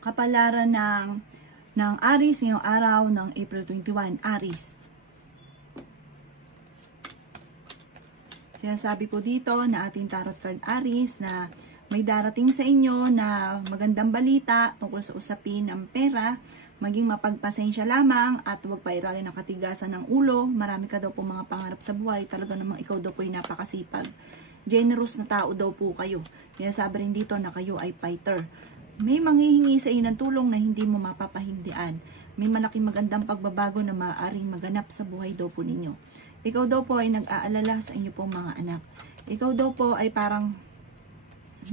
Kapalaran ng Aries ngayong araw ng April 21. Aries. Sinasabi po dito na ating tarot card Aries na may darating sa inyo na magandang balita tungkol sa usapin ng pera. Maging mapagpasensya lamang at huwag pairalin ang katigasan ng ulo. Marami ka daw po mga pangarap sa buhay. Talaga namang ikaw daw po ay napakasipag. Generous na tao daw po kayo. Sinasabi rin dito na kayo ay fighter. May manghihingi sa iyo ng tulong na hindi mo mapapahindian. May malaking magandang pagbabago na maaaring maganap sa buhay daw po ninyo. Ikaw daw po ay nag-aalala sa inyo pong mga anak. Ikaw daw po ay parang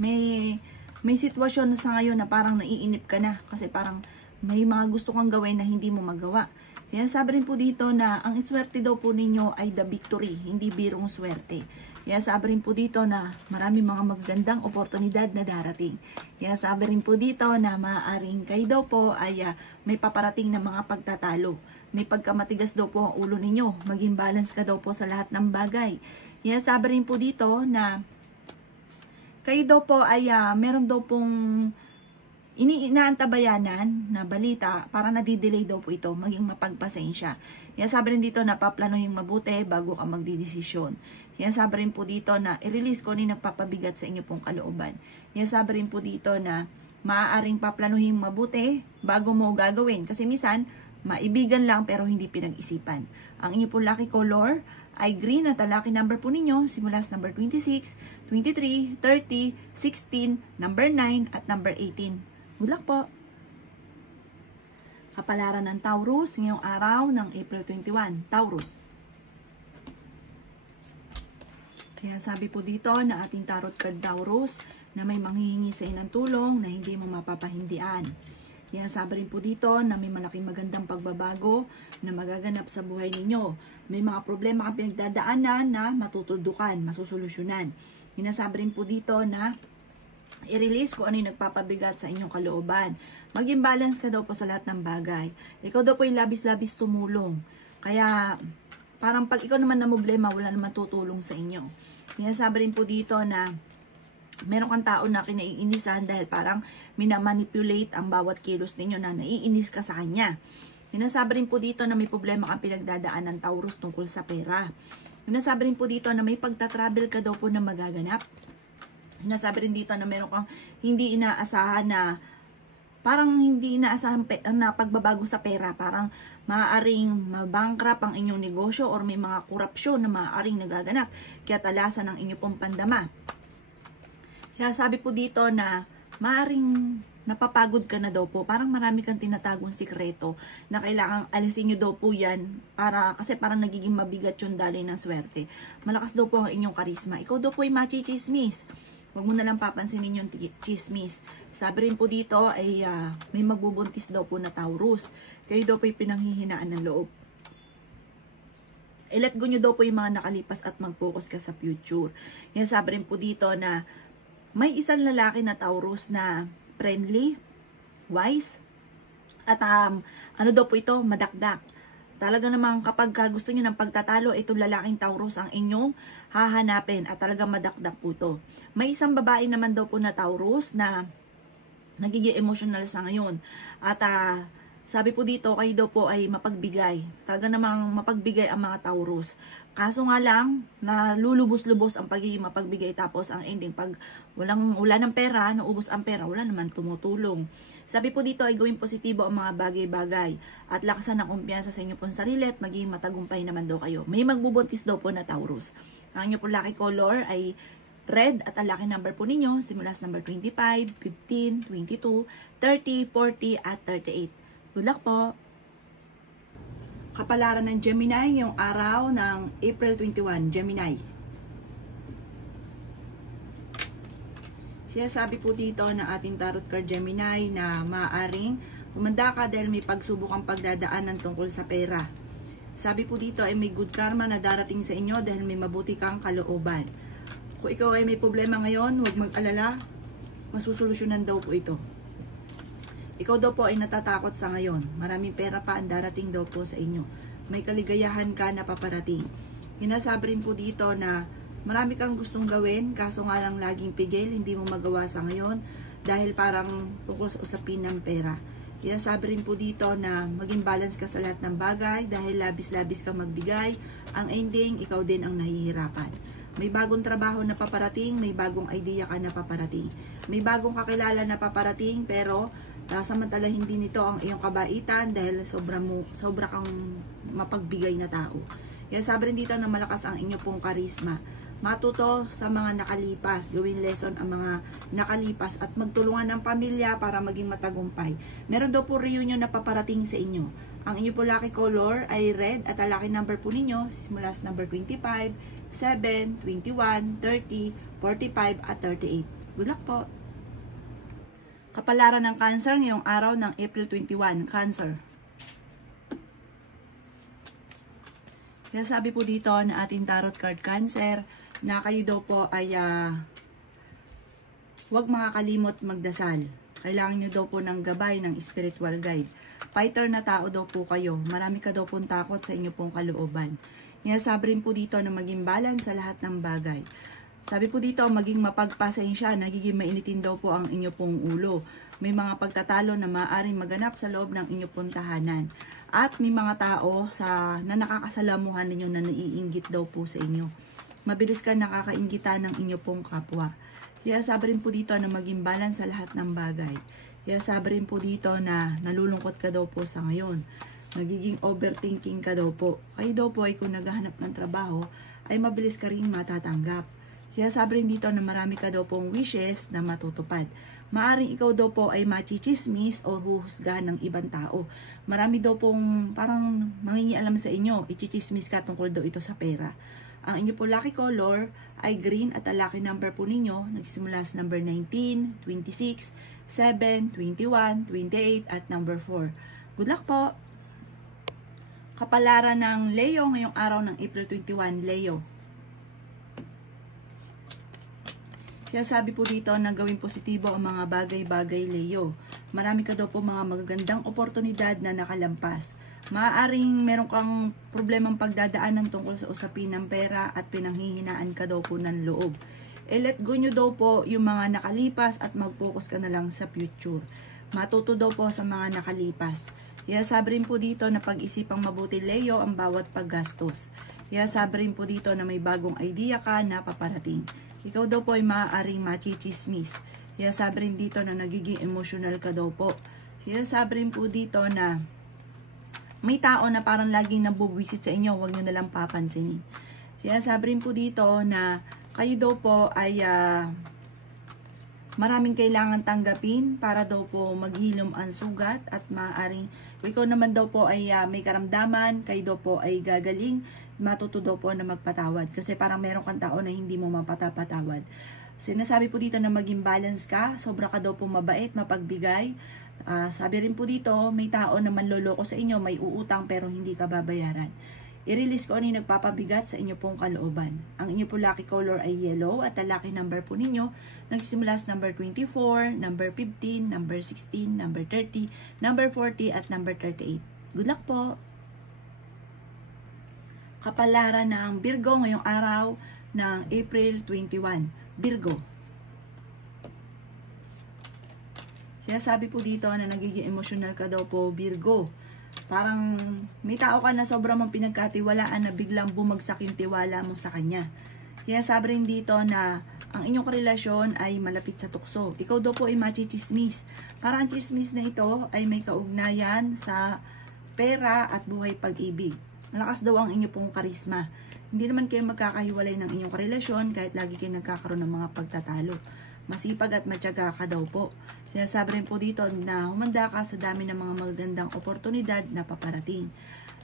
may sitwasyon na sa ngayon na parang naiinip ka na kasi parang may mga gusto kang gawin na hindi mo magawa. Sinasabi rin po dito na ang swerte daw po ninyo ay the victory, hindi birong swerte. Sinasabi rin po dito na marami mga magandang oportunidad na darating. Sinasabi rin po dito na maaaring kayo daw po ay may paparating na mga pagtatalo. May pagkamatigas daw po ang ulo ninyo. Maging balance ka daw po sa lahat ng bagay. Sinasabi rin po dito na kayo daw po ay meron daw pong inaantabayanan na balita para nadidelay daw po ito, maging mapagpasensya. Sabi rin dito na paplanuhin mabuti bago ka magdidesisyon. Sabi rin po dito na i-release ko ni nagpapabigat sa inyo pong kalooban. Sabi rin po dito na maaaring paplanuhin mabuti bago mo gagawin. Kasi minsan, maibigan lang pero hindi pinag-isipan. Ang inyo pong lucky color ay green at ang lucky number po ninyo simula sa number 26, 23, 30, 16, number 9 at number 18. Good luck po! Kapalaran ng Taurus ngayong araw ng April 21. Taurus. Kaya sabi po dito na ating tarot card Taurus na may manghihingi sa inyo ng tulong na hindi mo mapapahindian. Kaya sabi rin po dito na may malaking magandang pagbabago na magaganap sa buhay ninyo. May mga problema kang pinagdadaanan na matutudukan, masusolusyonan. Sinasabi rin po dito na i-release kung ano yung nagpapabigat sa inyong kalooban. Maging balance ka daw po sa lahat ng bagay. Ikaw daw po yung labis-labis tumulong. Kaya parang pag ikaw naman na problema, wala naman tutulong sa inyo. Sinasabi rin po dito na meron kang tao na kinaiinisan dahil parang minamanipulate ang bawat kilos ninyo na naiinis ka sa kanya. Sinasabi rin po dito na may problema kang pinagdadaan ng Taurus tungkol sa pera. Sinasabi rin po dito na may pagtatravel ka daw po na magaganap. Sinasabi rin dito na meron kang hindi inaasahan na parang hindi inaasahan na pagbabago sa pera. Parang maaaring mabankrupt ang inyong negosyo or may mga korupsyon na maaaring nagaganap. Kaya talasan ang inyong pong pandama. Sinasabi po dito na maaaring napapagod ka na daw po. Parang marami kang tinatagong sikreto na kailangang alisin nyo daw po yan kasi parang nagiging mabigat yung daloy ng swerte. Malakas daw po ang inyong karisma. Ikaw daw po ay machichismis. Huwag mo na lang papansinin yung chismis. Sabi rin po dito ay may magbubuntis daw po na Taurus. Kayo daw po ay pinanghihinaan ng loob. I-let go nyo daw po yung mga nakalipas at mag-focus ka sa future. Yan sabi rin po dito na may isang lalaki na Taurus na friendly, wise, at ano daw po ito, madakdak. Talaga namang kapag gusto niyo ng pagtatalo, itong lalaking Taurus ang inyong hahanapin at talagang madakdak po to. May isang babae naman daw po na Taurus na nagiging emotional sa ngayon. At sabi po dito, kayo daw po ay mapagbigay. Talaga namang mapagbigay ang mga Taurus. Kaso nga lang, nalulubos-lubos ang pagiging mapagbigay. Tapos ang ending, pag wala ng pera, naubos ang pera, wala naman tumutulong. Sabi po dito ay gawing positibo ang mga bagay-bagay. At lakasan ng kumpiyansa sa inyo pong sarili at maging matagumpay naman daw kayo. May magbubuntis daw po na Taurus. Ang inyo po lucky color ay red at ang lucky number po ninyo simula sa number 25, 15, 22, 30, 40 at 38. Good luck po! Kapalaran ng Gemini ngayong araw ng April 21, Gemini. Sinasabi po dito ng ating tarot card Gemini na maaaring umanda ka dahil may pagsubok ang pagdadaanan tungkol sa pera. Sabi po dito ay may good karma na darating sa inyo dahil may mabuti kang kalooban. Kung ikaw ay may problema ngayon, huwag mag-alala, masusolusyonan daw po ito. Ikaw daw po ay natatakot sa ngayon. Maraming pera pa ang darating daw po sa inyo. May kaligayahan ka na paparating. Hinasabi rin po dito na marami kang gustong gawin, kaso nga lang laging pigil, hindi mo magawa sa ngayon. dahil parang tungkol sa usapin ng pera. Kaya sabi rin po dito na maging balance ka sa lahat ng bagay dahil labis-labis ka magbigay. Ang ending, ikaw din ang nahihirapan. May bagong trabaho na paparating, may bagong idea ka na paparating. May bagong kakilala na paparating, pero samantala hindi nito ang iyong kabaitan dahil sobra kang mapagbigay na tao. Kaya sabi rin dito na malakas ang inyong pong karisma. Matuto sa mga nakalipas, gawin lesson ang mga nakalipas at magtulungan ng pamilya para maging matagumpay. Meron daw po reunion na paparating sa inyo. Ang inyo po lucky color ay red at ang lucky number po ninyo simula sa number 25, 7, 21, 30, 45 at 38. Good luck po! Kapalaran ng Cancer ngayong araw ng April 21, Cancer. Kaya sabi po dito na ating tarot card Cancer na kayo daw po ay huwag makakalimot magdasal. Kailangan nyo daw po ng gabay ng spiritual guide. Fighter na tao daw po kayo. Marami ka daw pong takot sa inyo pong kalooban. Kaya sabi rin po dito na maging balance sa lahat ng bagay. Sabi po dito, maging mapagpasensya, nagiging mainitin daw po ang inyo pong ulo. May mga pagtatalo na maaaring maganap sa loob ng inyo pong tahanan. At may mga tao na nakakasalamuhan ninyo na naiinggit daw po sa inyo. Mabilis ka nakakainggitan ng inyo pong kapwa. Kaya sabi rin po dito na maging balance sa lahat ng bagay. Kaya sabi rin po dito na nalulungkot ka daw po sa ngayon. Nagiging overthinking ka daw po. Kayo daw po ay kung naghahanap ng trabaho, ay mabilis ka rin matatanggap. Kaya sabi rin dito na marami ka daw pong wishes na matutupad. Maaring ikaw daw po ay machichismis o huhusgahan ng ibang tao. Marami daw pong parang mangingialam sa inyo. Ichichismis ka tungkol daw ito sa pera. Ang inyo po lucky color ay green at ang lucky number po ninyo nagsimula sa number 19, 26, 7, 21, 28 at number 4. Good luck po! Kapalaran ng Leo ngayong araw ng April 21, Leo. Kaya sabi po dito na gawing positibo ang mga bagay-bagay, Leo. Marami ka daw po mga magagandang oportunidad na nakalampas. Maaaring meron kang problemang pagdadaanan tungkol sa usapin ng pera at pinanghihinaan ka daw po ng loob. Let go nyo daw po yung mga nakalipas at mag-focus ka na lang sa future. Matuto daw po sa mga nakalipas. Kaya sabi rin po dito na pag-isipang mabuti, Leo, ang bawat paggastos. Kaya sabi rin po dito na may bagong idea ka na paparating. Ikaw daw po ay maaaring machichismis. Kaya sabi rin dito na nagiging emotional ka daw po. Kaya sabi rin po dito na may tao na parang laging nabubwisit sa inyo, huwag nyo nalang papansinin. Kaya sabi rin po dito na kayo daw po ay maraming kailangan tanggapin para daw po maghilom ang sugat at maaaring ikaw naman daw po ay may karamdaman, kayo daw po ay gagaling, matuto daw po na magpatawad kasi parang meron kang tao na hindi mo mapatapatawad. Sinasabi po dito na maging balance ka, sobra ka daw po mabait, mapagbigay. Sabi rin po dito, may tao na manloloko sa inyo, may uutang pero hindi ka babayaran. I-release ko ano yung nagpapabigat sa inyo pong kalooban. Ang inyo po lucky color ay yellow at ang lucky number po ninyo nagsimula sa number 24, number 15, number 16, number 30, number 40 at number 38. Good luck po! Kapalaran ng Virgo ngayong araw ng April 21. Virgo. Sabi po dito na nagiging emotional ka daw po, Virgo. Parang may tao ka na sobrang mong pinagkatiwalaan na biglang bumagsak yung tiwala mo sa kanya. Kaya sabi rin dito na ang inyong relasyon ay malapit sa tukso. Ikaw daw po ay machichismis. Parang ang chismis na ito ay may kaugnayan sa pera at buhay pag-ibig. Malakas daw ang inyong pong karisma. Hindi naman kayo magkakahiwalay ng inyong relasyon kahit lagi kayo nagkakaroon ng mga pagtatalo. Masipag at matyaga ka daw po. Sinasabi rin po dito na humanda ka sa dami ng mga magandang oportunidad na paparating.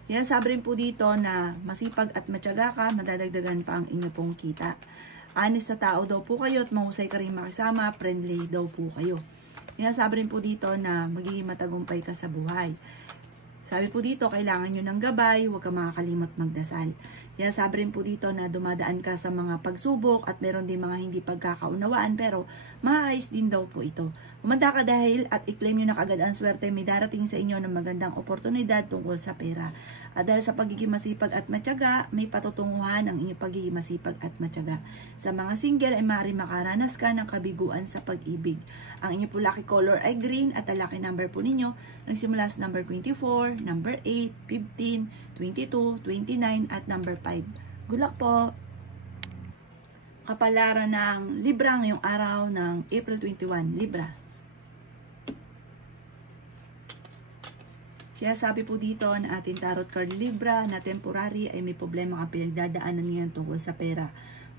Kaya sabi rin po dito na masipag at matyaga ka, madadagdagan pa ang inyong pong kita. Honest sa tao daw po kayo at mahusay ka rin makisama, friendly daw po kayo. Kaya sabi rin po dito na magiging matagumpay ka sa buhay. Sabi po dito, kailangan nyo ng gabay, huwag ka makakalimot magdasal. Sabi rin po dito na dumadaan ka sa mga pagsubok at meron din mga hindi pagkakaunawaan, pero maayos din daw po ito. Umanda ka dahil at i-claim nyo na kagad ang swerte, may darating sa inyo ng magandang oportunidad tungkol sa pera. At dahil sa pagiging masipag at matyaga, may patutunguhan ang inyong pagiging masipag at matyaga. Sa mga single ay maaaring makaranas ka ng kabiguan sa pag-ibig. Ang inyong po lucky color ay green at ang lucky number po ninyo nagsimula sa number 24, number 8, 15, 22, 29 at number 5. Good luck po! Kapalaran ng Libra ngayong araw ng April 21, Libra. Sabi po dito na ating tarot card Libra na temporary ay may problema ang pinagdadaanan niyan tungkol sa pera.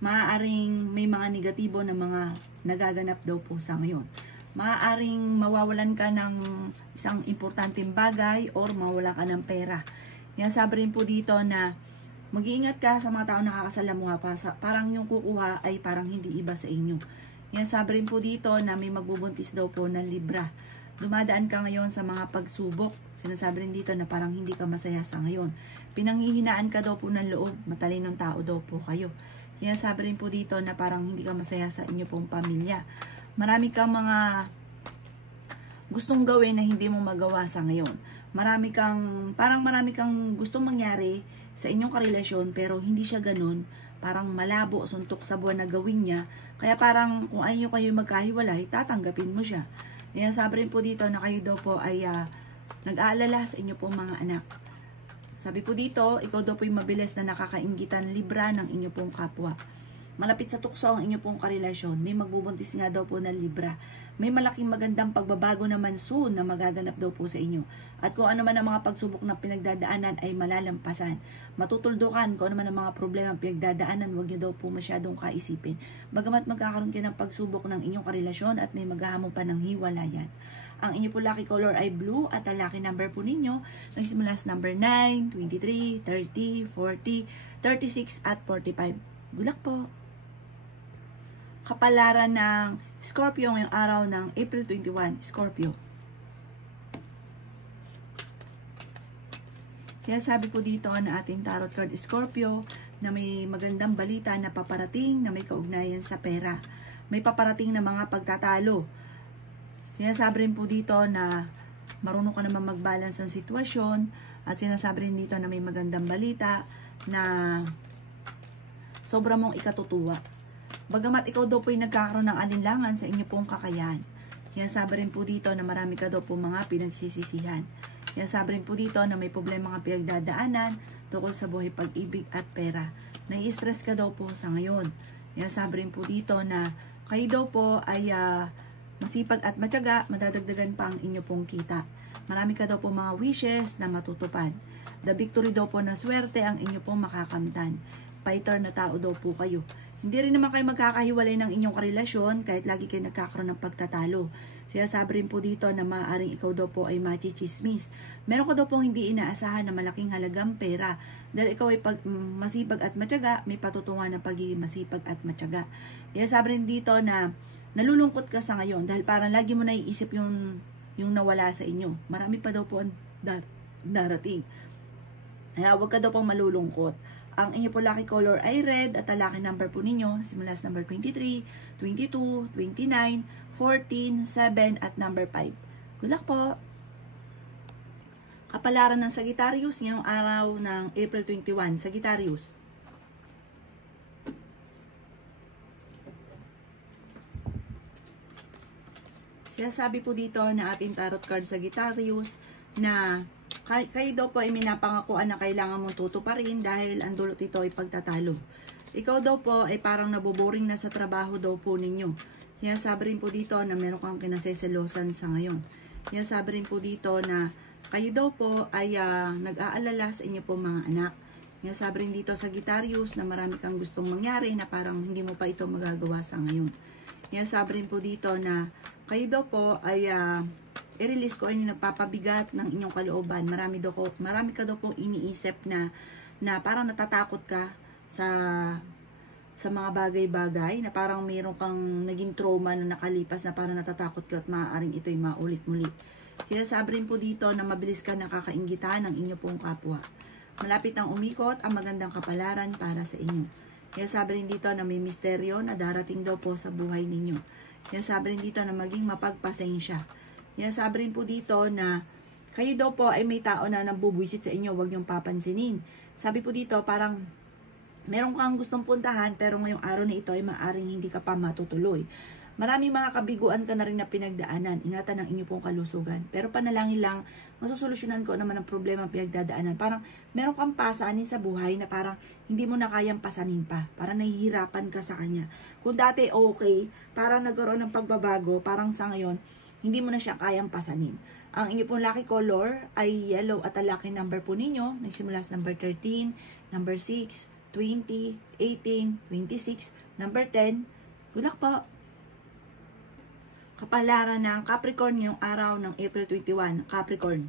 Maaaring may mga negatibo na mga nagaganap daw po sa ngayon. Maaaring mawawalan ka ng isang importanteng bagay or mawala ka ng pera. Sabi rin po dito na mag-iingat ka sa mga tao nakakasalamuha pa. Parang yung kukuha ay parang hindi iba sa inyo. Sabi rin po dito na may magbubuntis daw po ng Libra. Dumadaan ka ngayon sa mga pagsubok. Sinasabi rin dito na parang hindi ka masaya sa ngayon. Pinanghihinaan ka daw po ng loob. Matalinong tao daw po kayo. Sabi rin po dito na parang hindi ka masaya sa inyo pong pamilya. Marami kang mga gustong gawin na hindi mo magawa sa ngayon. Marami kang gustong mangyari sa inyong karelasyon pero hindi siya ganun. Parang malabo, suntok sa buwan na gawin niya. Kaya parang kung ayaw kayo magkahiwalay, tatanggapin mo siya. Sabi rin po dito na kayo daw po ay nag-aalala sa inyo pong mga anak. Sabi po dito, ikaw daw po yung mabilis na nakakainggitan Libra ng inyo pong kapwa. Malapit sa tukso ang inyo pong karelasyon. May magbubuntis nga daw po na Libra. May malaking magandang pagbabago naman soon na magaganap daw po sa inyo. At kung ano man ang mga pagsubok na pinagdadaanan ay malalampasan. Matutuldukan kung ano man ang mga problema pinagdadaanan, huwag niyo daw po masyadong kaisipin. Bagamat magkakaroon kayo ng pagsubok ng inyong karelasyon at may maghahamon pa ng hiwalayan. Ang inyo po lucky color ay blue at ang lucky number po ninyo nagsimula sa number 9, 23, 30, 40, 36 at 45. Good luck po! Kapalaran ng Scorpio ngayong araw ng April 21, Scorpio. Sabi po dito na ating tarot card Scorpio na may magandang balita na paparating na may kaugnayan sa pera. May paparating na mga pagtatalo. Sinasabi rin po dito na marunong ka naman mag-balance ng sitwasyon at sinasabi rin dito na may magandang balita na sobra mong ikatutuwa. Bagamat ikaw daw po ay nagkakaroon ng alinlangan sa inyo pong kakayahan. Sabi rin po dito na marami ka daw po mga pinagsisisihan. Sabi rin po dito na may problema kang pinagdadaanan tungkol sa buhay, pag-ibig at pera. Nai-stress ka daw po sa ngayon. Sabi rin po dito na kayo daw po ay masipag at matyaga, madadagdagan pa ang inyo pong kita. Marami ka daw po mga wishes na matutupad. The victory daw po na swerte ang inyo pong makakamtan. Fighter na tao daw po kayo. Hindi rin naman kayo magkakahiwalay ng inyong karelasyon kahit lagi kayo nagkakaroon ng pagtatalo. Sabi rin po dito na maaaring ikaw daw po ay machichismis. Meron ka daw pong hindi inaasahan na malaking halagang pera. Dahil ikaw ay masipag at matyaga, may patutungan ng pagiging masipag at matyaga. Sabi rin dito na nalulungkot ka sa ngayon dahil parang lagi mo naiisip yung nawala sa inyo. Marami pa daw po ang darating. Kaya huwag ka daw pong malulungkot. Ang inyo po lucky color ay red at ang lucky number po ninyo simula sa number 23, 22, 29, 14, 7 at number 5. Good luck po! Kapalaran ng Sagittarius ngayong araw ng April 21. Sagittarius. Sabi po dito na ating tarot card Sagittarius na kayo daw po ay minapangakuan na kailangan mong tutuparin dahil ang dulot ito ay pagtatalo. Ikaw daw po ay parang naboboring na sa trabaho daw po ninyo. Sabi rin po dito na meron kang kinaseselosan sa ngayon. Sabi rin po dito na kayo daw po ay nag-aalala sa inyo po mga anak. Sabi rin dito Sagittarius na marami kang gustong mangyari na parang hindi mo pa ito magagawa sa ngayon. Sabi rin po dito na kayo daw po ay i-release ko ay nagpapabigat ng inyong kalooban. Marami ka daw po iniisip na parang natatakot ka sa mga bagay-bagay na parang mayroon kang naging trauma na nakalipas na parang natatakot ka at maaaring ito'y maulit-muli. Sabi rin po dito na mabilis ka nakakainggitan ng inyo pong kapwa. Malapit nang umikot ang magandang kapalaran para sa inyo. Kaya sabi rin dito na may misteryo na darating daw po sa buhay ninyo. Kaya sabi rin dito na maging mapagpasensya. Kaya sabi rin po dito na kayo daw po ay may tao na nambubwisit sa inyo, huwag niyong papansinin. Sabi po dito parang meron kang gustong puntahan pero ngayong araw na ito ay maaring hindi ka pa matutuloy. Maraming mga kabiguan ka na rin na pinagdaanan. Ingatan ang inyo pong kalusugan. Pero panalangin lang, masusolusyonan ko naman ang problema ang pinagdadaanan. Parang meron kang pasanin sa buhay na parang hindi mo na kayang pasanin pa. Parang nahihirapan ka sa kanya. Kung dati okay, parang nagkaroon ng pagbabago, parang sa ngayon, hindi mo na siya kayang pasanin. Ang inyo pong lucky color ay yellow at ang lucky number po ninyo, nagsimula sa number 13, number 6, 20, 18, 26, number 10. Good luck po! Kapalaran ng Capricorn ngayong araw ng April 21, Capricorn.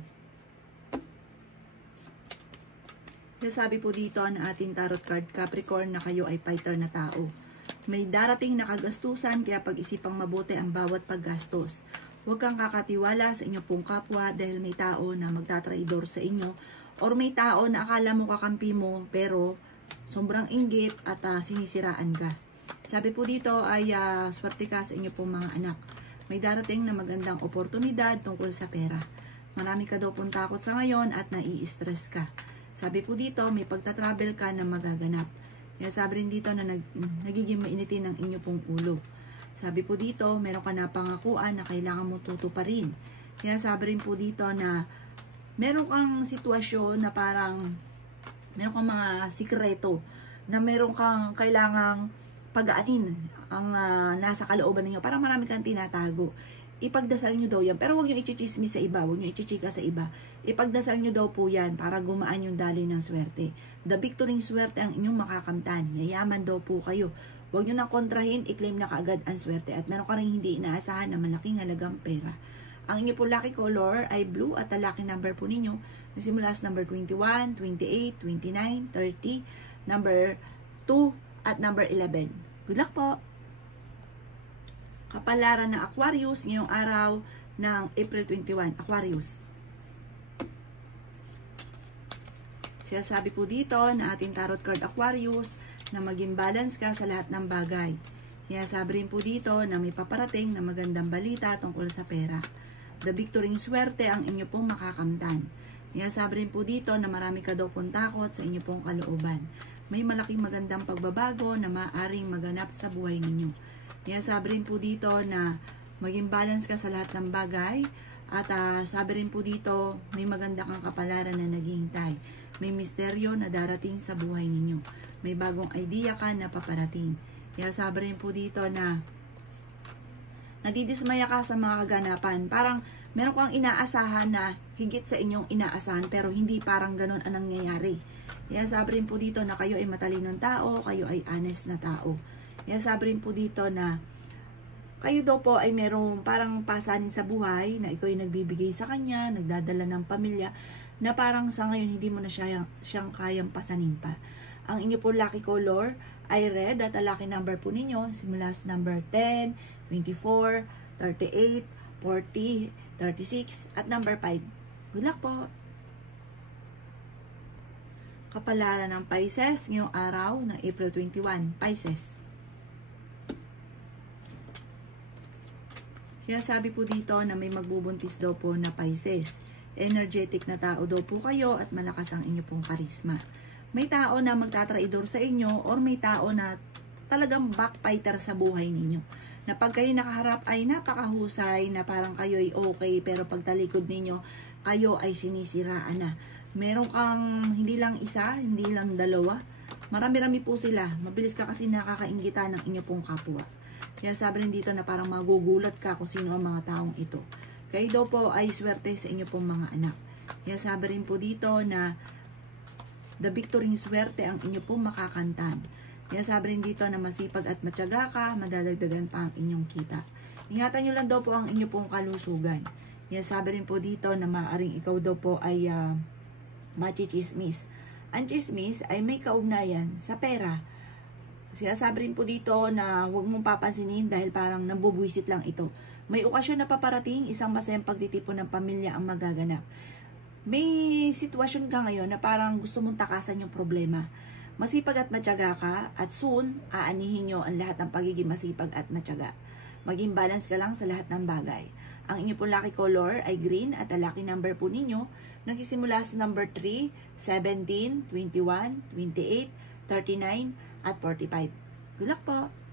Kaya sabi po dito na ating tarot card, Capricorn, na kayo ay fighter na tao. May darating na kagastusan, kaya pag-isipang mabuti ang bawat paggastos. Huwag kang kakatiwala sa inyo pong kapwa dahil may tao na magtatraidor sa inyo or may tao na akala mo kakampi mo pero sobrang inggit at sinisiraan ka. Sabi po dito ay swerte ka sa inyo pong mga anak. May darating na magandang oportunidad tungkol sa pera. Marami ka daw pong takot sa ngayon at nai-stress ka. Sabi po dito, may pagta-travel ka na magaganap. Kaya sabi rin dito na nagiging mainitin ang inyo pong ulo. Sabi po dito, meron ka na pangakuan na kailangan mo tutuparin. Kaya sabi rin po dito na meron kang sitwasyon na parang meron kang mga sikreto na meron kang kailangang pag-aanin ang nasa kalooban ninyo. Parang marami kang tinatago. Ipagdasal nyo daw yan. Pero huwag nyo i-chismis sa iba. Huwag nyo i-chichika sa iba. Ipagdasal nyo daw po yan para gumaan yung dali ng swerte. The victory swerte ang inyong makakamtan. Yayaman daw po kayo. Huwag nyo nang kontrahin, i-claim na kaagad ang swerte. At meron ka rin hindi inaasahan na malaking halagang pera. Ang inyo po lucky color ay blue at ang lucky number po ninyo nagsimula sa number 21, 28, 29, 30, number 2 at number 11. Good luck po! Kapalaran ng Aquarius ngayong araw ng April 21. Aquarius. Sinasabi po dito na ating tarot card Aquarius na maging balance ka sa lahat ng bagay. Sinasabi rin po dito na may paparating na magandang balita tungkol sa pera. The victory swerte ang inyo pong makakamtan. Sinasabi rin po dito na marami ka daw pong takot sa inyo pong kalooban. May malaking magandang pagbabago na maaaring maganap sa buhay ninyo. Sabi rin po dito na maging balance ka sa lahat ng bagay. At sabi rin po dito, may maganda kang kapalaran na naghihintay. May misteryo na darating sa buhay ninyo. May bagong idea ka na paparating. Sabi rin po dito na nadidismaya ka sa mga kaganapan. Parang meron kang inaasahan na higit sa inyong inaasahan pero hindi parang ganun ang nangyayari. Sabi rin po dito na kayo ay matalinong tao, kayo ay honest na tao. Sabi rin po dito na kayo daw po ay merong parang pasanin sa buhay na ikaw ay nagbibigay sa kanya, nagdadala ng pamilya, na parang sa ngayon hindi mo na siyang kayang pasanin pa. Ang inyo po lucky color ay red at ang lucky number po ninyo simula sa number 10, 24, 38, 40, 36 at number 5. Good luck po! Kapalaran ng Pisces ngayong araw ng April 21. Pisces. Sinasabi po dito na may magbubuntis daw po na Pisces. Energetic na tao daw po kayo at malakas ang inyo pong karisma. May tao na magtatraidor sa inyo or may tao na talagang backfighter sa buhay ninyo. Na pag kayo nakaharap ay napakahusay na parang kayo ay okay pero pagtalikod ninyo, kayo ay sinisiraan na. Meron kang hindi lang isa, hindi lang dalawa. Marami-rami po sila. Mabilis ka kasi nakakainggitan ng inyo pong kapwa. Kaya sabi rin dito na parang magugulat ka kung sino ang mga taong ito. Kayo daw po ay swerte sa inyo pong mga anak. Kaya sabi rin po dito na the victory swerte ang inyo pong makakantan. Kaya sabi rin dito na masipag at matyaga ka, madadagdagan pa ang inyong kita. Ingatan nyo lang daw po ang inyo pong kalusugan. Kaya sabi rin po dito na maaaring ikaw daw po ay machichismis. Ang chismis ay may kaugnayan sa pera. Sinasabi rin po dito na huwag mong papansinin dahil parang nabubwisit lang ito. May okasyon na paparating, isang masayang pagtitipon ng pamilya ang magaganap. may sitwasyon ka ngayon na parang gusto mong takasan yung problema. Masipag at matyaga ka at soon, aanihin nyo ang lahat ng pagiging masipag at matyaga. Maging balance ka lang sa lahat ng bagay. Ang inyo pong lucky color ay green at ang lucky number po ninyo nagsisimula sa number 3, 17, 21, 28, 39, at 45. Good luck po!